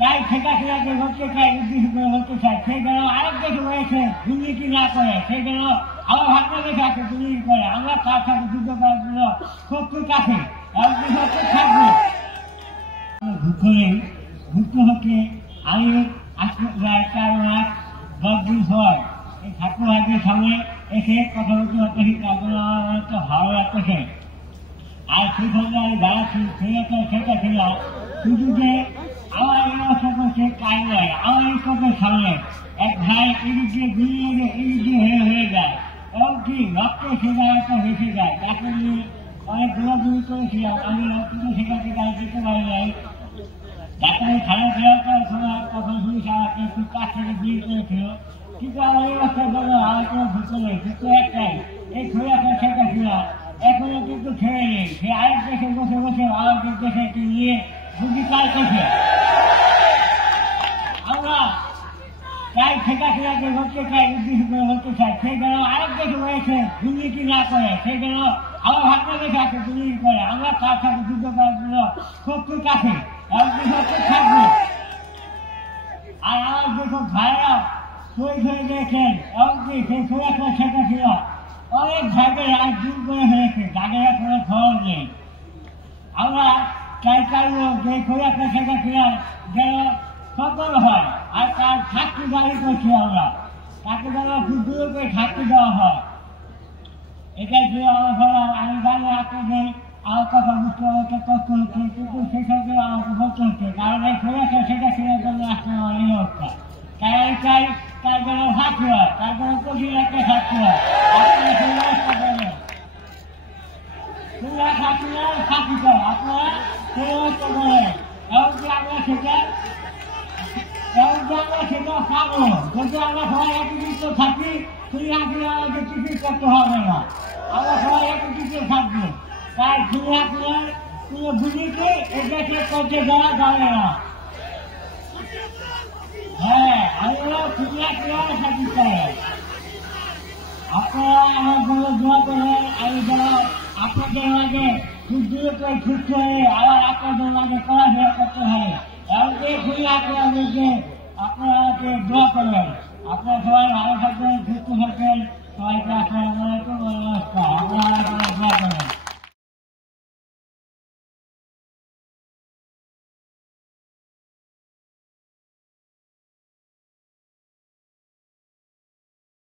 তাই ঠেকাঠেকাকে হতে চায়, উদ্দেশ্য করে হতে চায়, সেই যেন আরেক দেশে রয়েছে দুর্নীতি না করে, সেই যেন আমার ভাবনা দেখে আছে দুর্নীতি করে। আমরা তার সাথে যুদ্ধ করার জন্য শত্রুর কাছে থাকবো। ঘুরতে হচ্ছে আমি আজকে প্রায় 4 মাস 10 দিন হয় এই ছাত্রভাগের সামনে এসে কথা বলতে পারতেছি, তার জন্য আমার একটা ভালো লাগতেছে। আর সেই সঙ্গে আমি দাঁড়াচ্ছি সেটা ছিল শুধু যে আমার এই অবস্থা করছে তাই নয়, আমার এই চোখের সামনে এক ভাই এদিক দিয়ে ঘুরিয়ে এদিক দিয়ে হয়ে যায় এবং কি রক্তে সেটা একটা ভেসে যায়। তাকে নিয়ে অনেক দৌড়াদৌড়ি করেছিলাম, আমি কিন্তু সেখান থেকে আর যেতে পারি নাই। ডাক্তারের খারাপ দেওয়ার সময় তখন পুলিশ আমাকে একটু কাছ থেকে বিয়ে করেছিল, কিন্তু আমার এই অবস্থার জন্য আমার কোনো ভুতো নেই। কিন্তু একটাই, এই ছবি আপনার সেটা ছিল এখনো কিন্তু ছেড়ে নেই। সে আরেক দেশে বসে বসে আমাদের দেশে নিয়ে বুদ্ধি কাজ করছে। আমরা তাই ঠেকাঠেকাকে হতে চাই, উদ্দেশ্য করে হতে চাই, সেই যেন আরেক দেশে রয়েছে দুর্নীতি না করে, সেই যেন আমার ভাবনা দেখে আছে দুর্নীতি করে। আমরা তার সাথে যুদ্ধ করার জন্য শত্রুর কাছে থাকবো। আর আমার যেসব ভাইরা শহীদ হয়ে গিয়েছেন এবং কি সেই সুরক্ষা সেটা ছিল অনেক ভাইদের আজ দূর করে হয়েছে, যাদের কোনো খবর নেই। আমরা চাইবো যে সুরক্ষা সেটা ছিল যেন সফল হয়, আর তার শাস্তি দাবি করছি আমরা, তাকে যেন খুব দূর করে শাস্তি দেওয়া হয়। এটাই ছিল আমার ভাবনা। আমি জানি আপনাদের আমার কথা বুঝতে আমাকে কষ্ট হচ্ছে, কিন্তু সেই সঙ্গে আমাকে বলতে হচ্ছে, কারণ এই সুরক্ষা সেটা ছিল জন্য আসলে আমার নিরাপত্তা। তাই আমি চাই তার যেন শাস্তি হয়, তার যেন কঠিন একটা শাস্তি হয়। আপনারা সেই ব্যবস্থা করবেন, তোমরা শাস্তি নয় শাস্তি চাই, আপনারা সেই ব্যবস্থা করবেন এবং কি আমরা সেটা পাবো। যদি আমরা সবাই একত্রিত থাকি, তুমি আসলে আমাদের কিছুই করতে হবে না, আমরা সবাই একত্রিত থাকবো। তাই তুমি আসলে তুমি বুঝিকে এটাকে করতে দেওয়া যাবে না। হ্যাঁ, আমরা তুমি আসলে থাকি চাই। আপনারা আমার জন্য দোয়া করবেন। আমি যেন আপনাদের মাঝে খুব দূরে করে ছুটতে হবে, আবার আপনাদের মাঝে পড়াশোনা করতে হবে এবং খুবই আপনাদেরকে আপনারাকে দোয়া করবেন। আপনারা সবাই ভালো থাকবেন, সুস্থ থাকবেন, সবাইকে আসসালামু আলাইকুম।